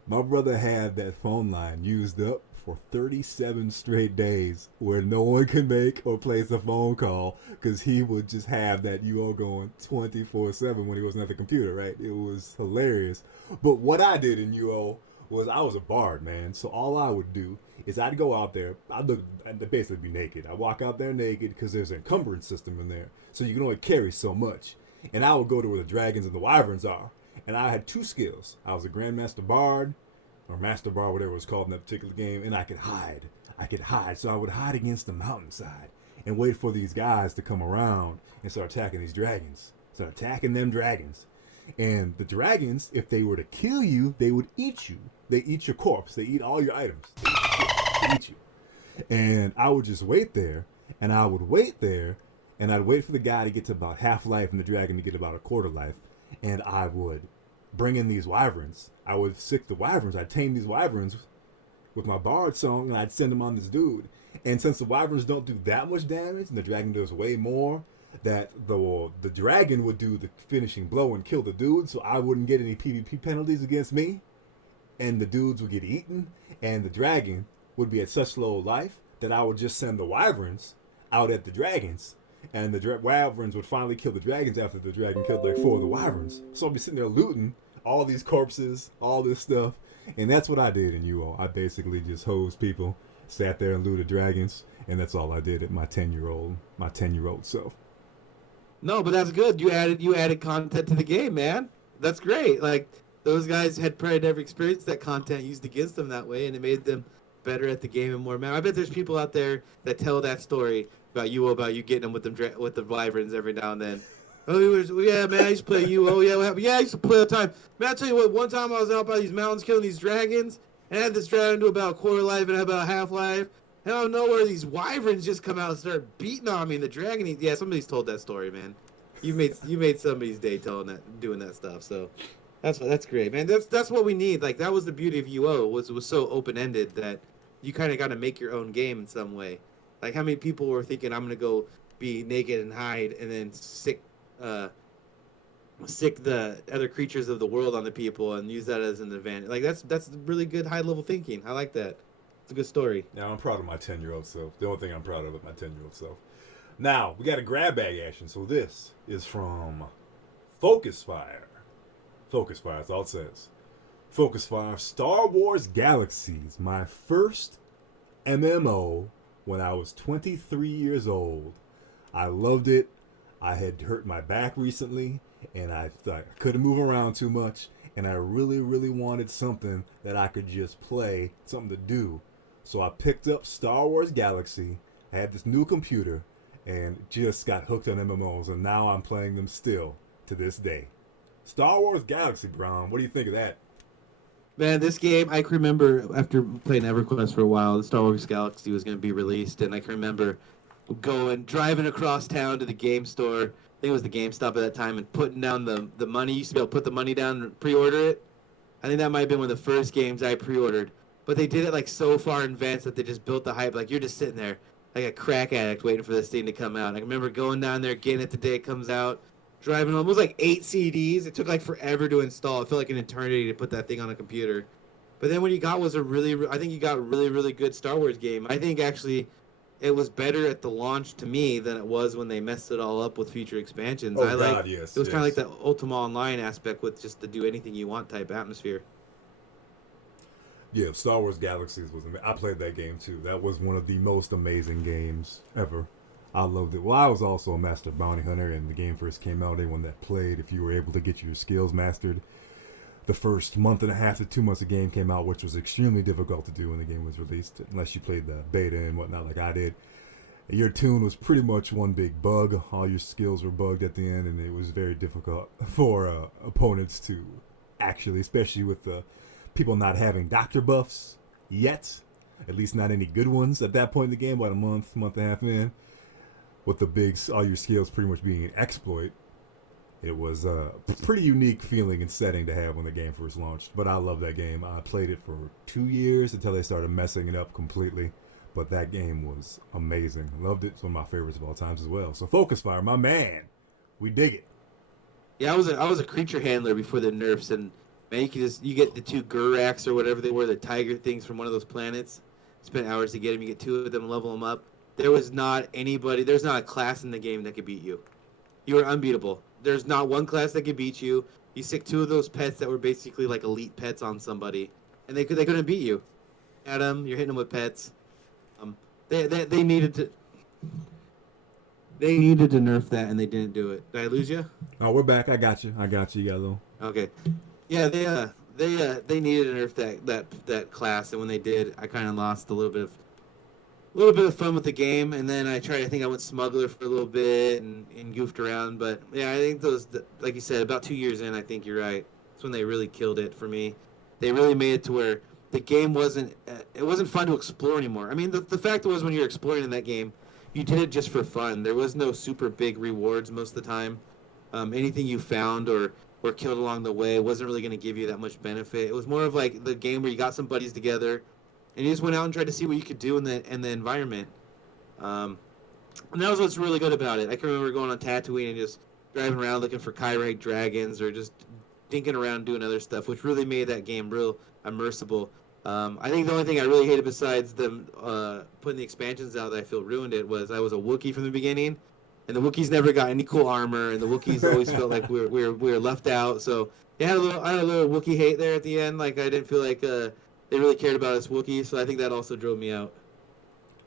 My brother had that phone line used up for 37 straight days where no one could make or place a phone call because he would just have that UO going 24/7 when he wasn't at the computer, right? It was hilarious. But what I did in UO was I was a bard, man. So all I would do is I'd go out there. I'd basically be naked. I walk out there naked because there's an encumbrance system in there. So you can only carry so much. And I would go to where the dragons and the wyverns are. And I had two skills. I was a Grandmaster Bard, or Master Bard, whatever it was called in that particular game, and I could hide. I could hide. So I would hide against the mountainside and wait for these guys to come around and start attacking these dragons. Start attacking them dragons. And the dragons, if they were to kill you, they would eat you. They eat your corpse. They eat all your items. They eat you. And I would just wait there, and I would wait there, and I'd wait for the guy to get to about half life and the dragon to get about a quarter life. And I would bring in these wyverns. I would sick the wyverns. I'd tame these wyverns with my bard song, and I'd send them on this dude. And since the wyverns don't do that much damage, and the dragon does way more, that the dragon would do the finishing blow and kill the dude, so I wouldn't get any PvP penalties against me, and the dudes would get eaten, and the dragon would be at such low life that I would just send the wyverns out at the dragons, and the wyverns would finally kill the dragons after the dragon killed like 4 of the wyverns. So I'd be sitting there looting all these corpses, all this stuff, and that's what I did in UO. I basically just hosed people, sat there and looted dragons, and that's all I did at my 10-year-old self. No, but that's good. You added content to the game, man. That's great. Like those guys had probably never experienced that content used against them that way, and it made them better at the game and more. Man, I bet there's people out there that tell that story about you getting them with the wyverns every now and then. Oh, yeah, man, I used to play UO. Yeah, what happened? Yeah, I used to play all the time. Man, I tell you what, one time I was out by these mountains killing these dragons, and I had this dragon do about a quarter life and about half life. And out of nowhere, these wyverns just come out and start beating on me, and the dragon. Yeah, somebody's told that story, man. You made somebody's day doing that stuff. So that's great, man. That's what we need. Like that was the beauty of UO was so open ended that you kind of got to make your own game in some way. Like how many people were thinking I'm gonna go be naked and hide and then sick the other creatures of the world on the people and use that as an advantage. Like that's really good high level thinking. I like that. It's a good story. Yeah, I'm proud of my 10-year-old self. The only thing I'm proud of is my 10-year-old self. Now, we got a grab bag action. So this is from Focus Fire. Focus Fire, that's all it says. Focus Fire, Star Wars Galaxies. My first MMO when I was 23 years old. I loved it. I had hurt my back recently, and I couldn't move around too much, and I really, really wanted something that I could just play, something to do. So I picked up Star Wars Galaxy. I had this new computer, and just got hooked on MMOs, and now I'm playing them still to this day. Star Wars Galaxy, Brown. What do you think of that? Man, this game, I can remember after playing EverQuest for a while, the Star Wars Galaxy was going to be released, and I can remember driving across town to the game store, I think it was the GameStop at that time, and putting down the money. You used to be able to put the money down and pre-order it. I think that might have been one of the first games I pre-ordered. But they did it like so far in advance that they just built the hype. Like you're just sitting there like a crack addict waiting for this thing to come out. I remember going down there, getting it the day it comes out, driving home. It was like 8 CDs. It took like forever to install. It felt like an eternity to put that thing on a computer. But then what you got was I think you got a really, really good Star Wars game. I think actually it was better at the launch to me than it was when they messed it all up with future expansions. Oh, God, yes. It was kind of like the Ultima Online aspect with just the do anything you want type atmosphere. Yeah, Star Wars Galaxies was I played that game too. That was one of the most amazing games ever. I loved it. Well, I was also a master bounty hunter, and the game first came out. Anyone that played, if you were able to get your skills mastered, the first month and a half to 2 months the game came out, which was extremely difficult to do when the game was released, unless you played the beta and whatnot like I did. Your tune was pretty much one big bug. All your skills were bugged at the end, and it was very difficult for opponents to actually, especially with the people not having doctor buffs yet, at least not any good ones at that point in the game, about a month and a half in, with all your skills pretty much being an exploit. It was a pretty unique feeling and setting to have when the game first launched. But I love that game. I played it for 2 years until they started messing it up completely. But that game was amazing. Loved it. It's one of my favorites of all times as well. So Focus Fire, my man. We dig it. Yeah, I was a creature handler before the nerfs, and Man, you get the 2 Guraks or whatever they were, the tiger things from one of those planets. Spent hours to get them. You get 2 of them, level them up. There's not a class in the game that could beat you. You are unbeatable. There's not one class that could beat you. You stick 2 of those pets that were basically like elite pets on somebody, and they couldn't beat you. At them, you're hitting them with pets. They needed to. They needed to nerf that, and they didn't do it. Did I lose you? Oh, we're back. I got you. Yellow. Okay. Yeah, they needed to nerf that class, and when they did, I kind of lost a little bit of fun with the game. And then I think I went smuggler for a little bit and goofed around. But yeah, I think like you said, about 2 years in, I think you're right. That's when they really killed it for me. They really made it to where the game wasn't fun to explore anymore. I mean, the fact was when you're exploring in that game, you did it just for fun. There was no super big rewards most of the time. Anything you found or killed along the way wasn't really going to give you that much benefit. It was more of like the game where you got some buddies together, and you just went out and tried to see what you could do in the environment. And that was what's really good about it. I can remember going on Tatooine and just driving around looking for Kyrite dragons or just dinking around doing other stuff, which really made that game real immersible. I think the only thing I really hated besides them putting the expansions out that I feel ruined it was I was a Wookiee from the beginning, and the Wookiees never got any cool armor, and the Wookiees always felt like we were left out. So I had a little Wookiee hate there at the end. Like I didn't feel like they really cared about us Wookiees, so I think that also drove me out.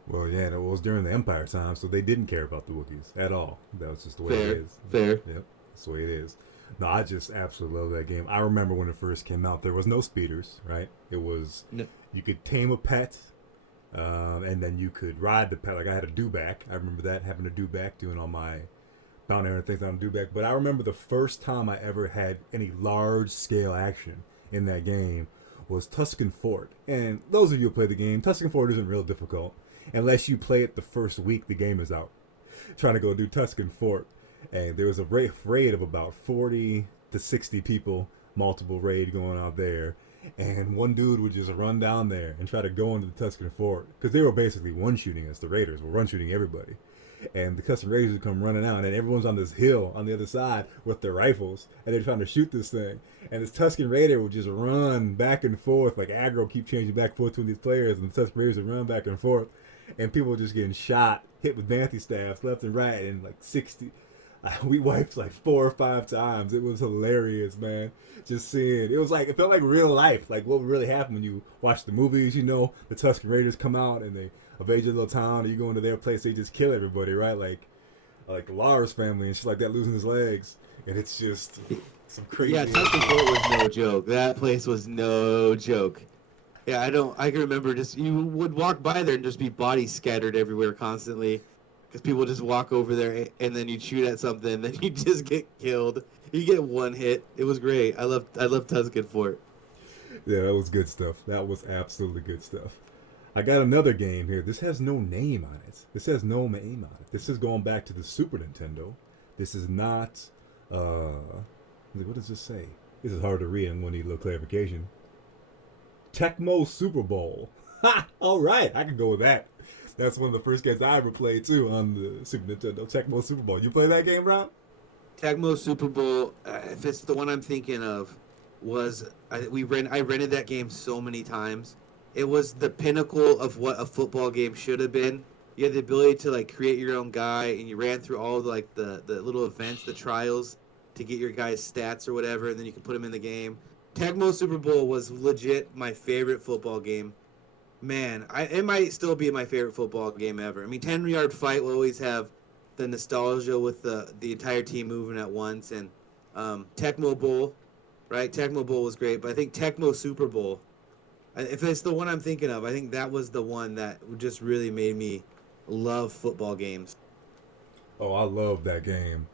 Well, yeah, it was during the Empire time, so they didn't care about the Wookiees at all. That was just the way it is. Fair. Yep, that's the way it is. No, I just absolutely love that game. I remember when it first came out, there was no speeders, right? It was, you could tame a pet, and then you could ride the pet. Like I had a dewback. I remember that, having a dewback, doing all my bounty hunter things on a dewback. But I remember the first time I ever had any large-scale action in that game was Tusken Fort. And those of you who play the game, Tusken Fort isn't real difficult unless you play it the first week the game is out. Trying to go do Tusken Fort. And there was a raid of about 40 to 60 people, multiple raid going out there. And one dude would just run down there and try to go into the Tusken Fort. Because they were basically one-shooting us. The raiders were one-shooting everybody. And the Tusken Raiders would come running out. And everyone's on this hill on the other side with their rifles. And they're trying to shoot this thing. And this Tusken Raider would just run back and forth. Like aggro, keep changing back and forth between these players. And the Tusken Raiders would run back and forth. And people were just getting shot, hit with Banthy staffs left and right. And like 60... We wiped like 4 or 5 times. It was hilarious, man. Just seeing it felt like real life, like what would really happen when you watch the movies. You know, the Tusken Raiders come out and they invade your little town, and you go into their place, they just kill everybody, right? Like the Lars family and shit like that, losing his legs, and it's just some crazy. Yeah, Tusken Fort was no joke. That place was no joke. Yeah, I can remember you would walk by there and just be bodies scattered everywhere constantly. Because people just walk over there and then you shoot at something, then you just get killed. You get one hit. It was great. I love Tusken Fort. Yeah, that was good stuff. That was absolutely good stuff. I got another game here. This has no name on it. This is going back to the Super Nintendo. This is not, what does this say? This is hard to read and we'll need a little clarification. Tecmo Super Bowl. Ha! All right, I can go with that. That's one of the first games I ever played, too, on the Super Nintendo. Tecmo Super Bowl. You play that game, Rob? Tecmo Super Bowl, if it's the one I'm thinking of, I rented that game so many times. It was the pinnacle of what a football game should have been. You had the ability to, like, create your own guy, and you ran through all, the little events, the trials, to get your guy's stats or whatever, and then you could put him in the game. Tecmo Super Bowl was legit my favorite football game. Man, it might still be my favorite football game ever. I mean, 10-yard fight will always have the nostalgia with the entire team moving at once. And Tecmo Bowl, right? Tecmo Bowl was great. But I think Tecmo Super Bowl, if it's the one I'm thinking of, I think that was the one that just really made me love football games. Oh, I love that game.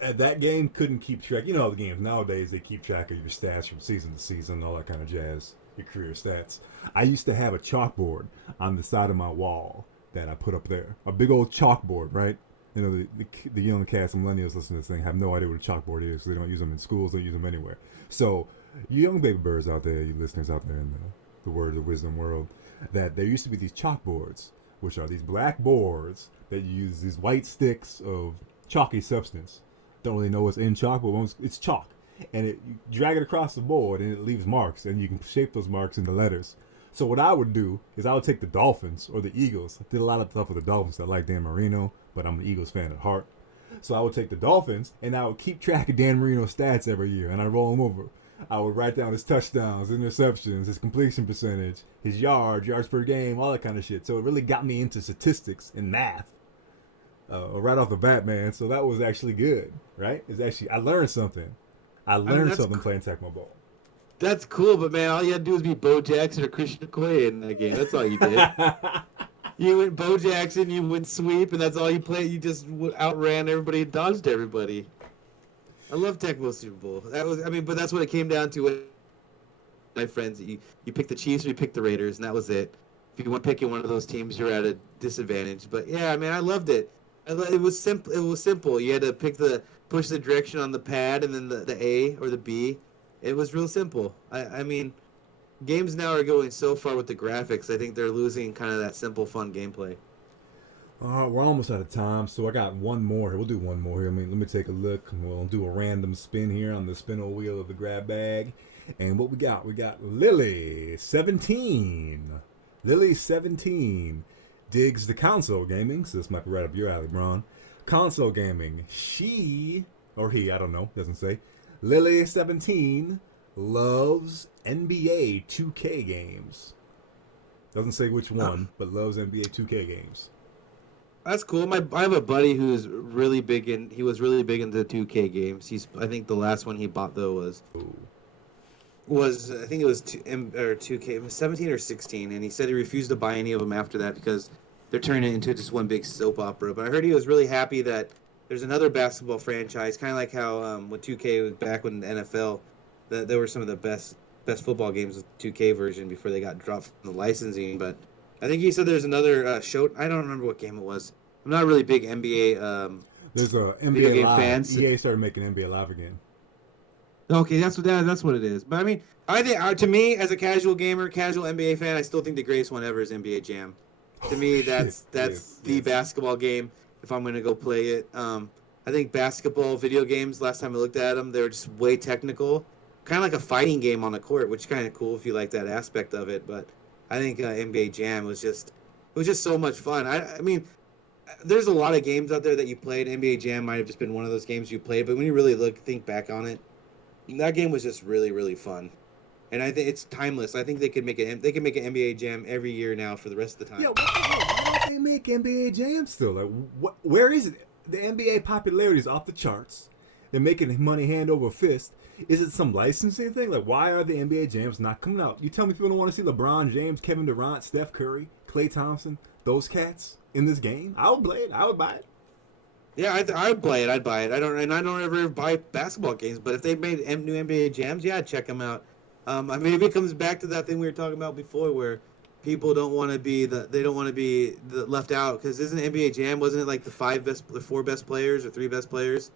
That game couldn't keep track. You know how the games nowadays, they keep track of your stats from season to season, all that kind of jazz. Your career stats. I used to have a chalkboard on the side of my wall that I put up there. A big old chalkboard, right? You know, the young cast and millennials listening to this thing have no idea what a chalkboard is. They don't use them in schools. They use them anywhere. So, you young baby birds out there, you listeners out there in the Words of Wisdom world, that there used to be these chalkboards, which are these black boards that use these white sticks of chalky substance. Don't really know what's in chalk, but it's chalk. and you drag it across the board, and it leaves marks, and you can shape those marks into letters. So what I would do is I would take the Dolphins or the Eagles. I did a lot of stuff with the Dolphins. I like Dan Marino, but I'm an Eagles fan at heart. So I would take the Dolphins, and I would keep track of Dan Marino's stats every year, and I roll them over. I would write down his touchdowns, interceptions, his completion percentage, his yards per game, all that kind of shit. So it really got me into statistics and math right off the bat, man. So that was actually good, right? It's actually, I learned something. I learned something playing Tecmo Bowl. That's cool, but man, all you had to do was be Bo Jackson or Christian McCoy in that game. That's all you did. You went Bo Jackson, you went sweep, and that's all you played. You just outran everybody and dodged everybody. I love Tecmo Super Bowl. But that's what it came down to with my friends. You pick the Chiefs or you pick the Raiders, and that was it. If you weren't picking one of those teams, you're at a disadvantage. But yeah, I mean, I loved it. It was simple. It was simple. You had to push the direction on the pad, and then the A or the B. It was real simple. I mean, games now are going so far with the graphics. I think they're losing kind of that simple, fun gameplay. We're almost out of time, so I got one more. We'll do one more here. I mean, let me take a look. We'll do a random spin here on the spinner wheel of the grab bag. And what we got? We got Lily 17. Lily 17 digs the console gaming. So this might be right up your alley, Bron. Console gaming. She, or he, I don't know, doesn't say. Lily 17 loves NBA 2K games. Doesn't say which one, but loves NBA 2K games. That's cool. I have a buddy who's really big in. He was really big into 2K games. I think the last one he bought though was I think it was 2K, it was 17 or 16, and he said he refused to buy any of them after that because they're turning it into just one big soap opera. But I heard he was really happy that there's another basketball franchise, kind of like how with 2K was back when the NFL, that there were some of the best football games with 2K version before they got dropped from the licensing. But I think he said there's another show. I don't remember what game it was. I'm not a really big NBA. There's a video NBA game Live. fans. EA started making NBA Live again. Okay, that's what it is. But I mean, I think to me as a casual gamer, casual NBA fan, I still think the greatest one ever is NBA Jam. To me, that's the basketball game. If I'm gonna go play it, I think basketball video games. Last time I looked at them, they were just way technical, kind of like a fighting game on the court, which is kind of cool if you like that aspect of it. But I think NBA Jam was just so much fun. I mean, there's a lot of games out there that you played. NBA Jam might have just been one of those games you played, but when you really think back on it, that game was just really, really fun. And I think it's timeless. I think they could make an NBA Jam every year now for the rest of the time. Yeah, why don't they make NBA Jam still? Like, where is it? The NBA popularity is off the charts. They're making money hand over fist. Is it some licensing thing? Like, why are the NBA Jams not coming out? You tell me people don't want to see LeBron James, Kevin Durant, Steph Curry, Klay Thompson, those cats in this game? I would play it. I would buy it. Yeah, I would play it. I'd buy it. I don't ever buy basketball games, but if they made new NBA Jams, yeah, I'd check them out. Maybe it comes back to that thing we were talking about before, where people don't want to be left out. Because isn't NBA Jam, wasn't it like the 4 best players or 3 best players?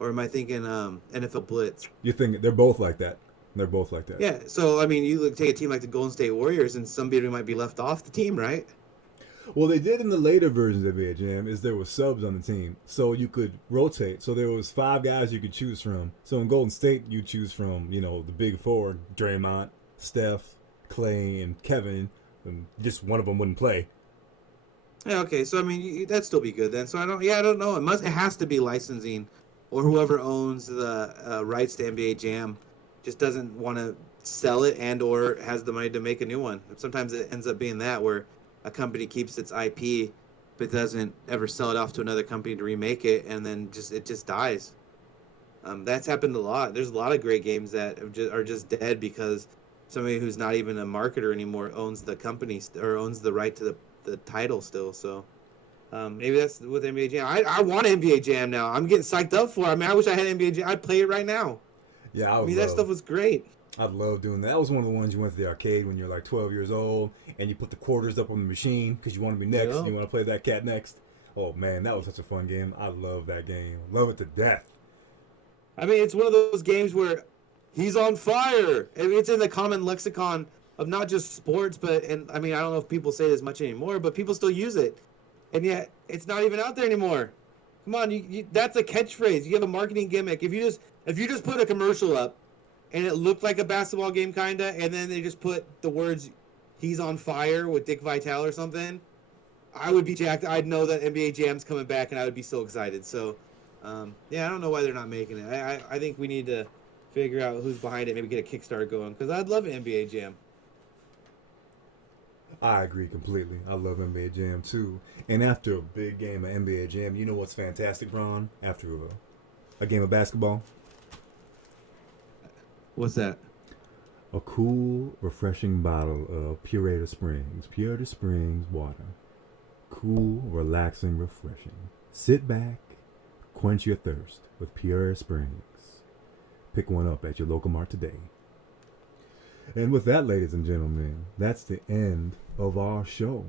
Or am I thinking NFL Blitz? You think they're both like that? They're both like that. Yeah. So I mean, you take a team like the Golden State Warriors, and somebody might be left off the team, right? Well, they did in the later versions of NBA Jam is there were subs on the team, so you could rotate. So there was 5 guys you could choose from. So in Golden State, you choose from the big 4: Draymond, Steph, Klay, and Kevin. And just one of them wouldn't play. Yeah. Okay. So I mean, that'd still be good then. So I don't know. It has to be licensing, or whoever owns the rights to NBA Jam just doesn't want to sell it and or has the money to make a new one. Sometimes it ends up being that where a company keeps its IP but doesn't ever sell it off to another company to remake it, and then it just dies. That's happened a lot. There's a lot of great games that are just dead because somebody who's not even a marketer anymore owns the company or owns the right to the title still. So maybe that's with NBA Jam. I want NBA Jam now. I'm getting psyched up for it. I mean, I wish I had NBA Jam. I'd play it right now. Yeah, that stuff was great. I'd love doing that. That was one of the ones you went to the arcade when you're like 12 years old, and you put the quarters up on the machine because you want to be next. And you want to play that cat next. Oh man, that was such a fun game. I love that game. Love it to death. I mean, it's one of those games where he's on fire. I mean, it's in the common lexicon of not just sports, and I mean, I don't know if people say this much anymore, but people still use it, and yet it's not even out there anymore. Come on, that's a catchphrase. You have a marketing gimmick. If If you just put a commercial up and it looked like a basketball game kinda, and then they just put the words "He's on fire" with Dick Vitale or something, I would be jacked. I'd know that NBA Jam's coming back, and I would be so excited. So, yeah, I don't know why they're not making it. I think we need to figure out who's behind it. Maybe get a Kickstarter going because I'd love an NBA Jam. I agree completely. I love NBA Jam too. And after a big game of NBA Jam, you know what's fantastic, Ron? After a game of basketball? What's that? A cool, refreshing bottle of Pureda Springs. Pureda Springs water. Cool, relaxing, refreshing. Sit back, quench your thirst with Pureda Springs. Pick one up at your local mart today. And with that, ladies and gentlemen, that's the end of our show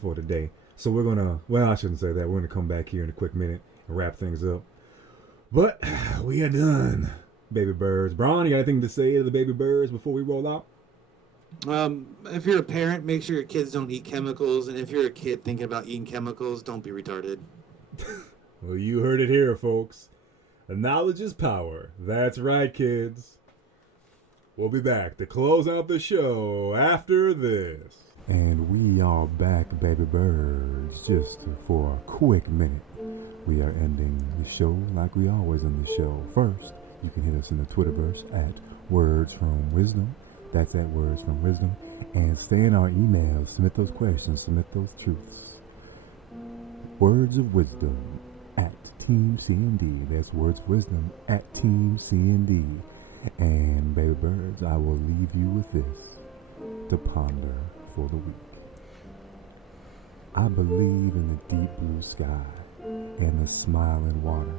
for today. So we're going to, well, I shouldn't say that. We're going to come back here in a quick minute and wrap things up. But we are done, baby birds. Braun, you got anything to say to the baby birds before we roll out? If you're a parent, make sure your kids don't eat chemicals. And if you're a kid thinking about eating chemicals, don't be retarded. Well, you heard it here, folks. Knowledge is power. That's right, kids. We'll be back to close out the show after this. And we are back, baby birds, just for a quick minute. We are ending the show like we always end the show. First, you can hit us in the Twitterverse at Words From Wisdom. That's at Words From Wisdom. And stay in our emails. Submit those questions. Submit those truths. Words of Wisdom at Team CND. That's Words of Wisdom at Team CND. And baby birds, I will leave you with this to ponder for the week. I believe in the deep blue sky and the smiling water.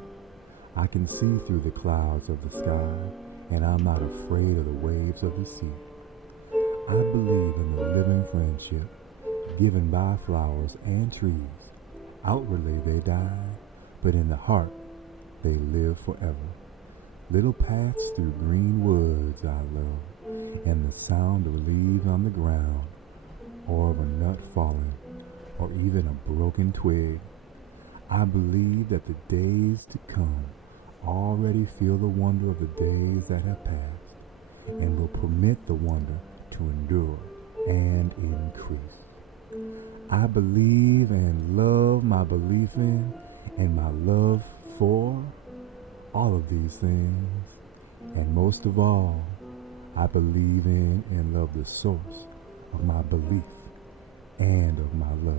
I can see through the clouds of the sky, and I'm not afraid of the waves of the sea. I believe in the living friendship given by flowers and trees. Outwardly they die, but in the heart they live forever. Little paths through green woods I love, and the sound of leaves on the ground, or of a nut falling, or even a broken twig. I believe that the days to come already feel the wonder of the days that have passed, and will permit the wonder to endure and increase. I believe and love my belief in, and my love for all of these things, and most of all, I believe in and love the source of my belief and of my love.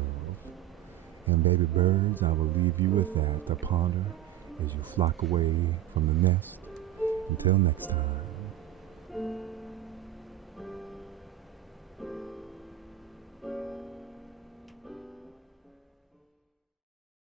And baby birds, I will leave you with that to ponder as you flock away from the nest. Until next time.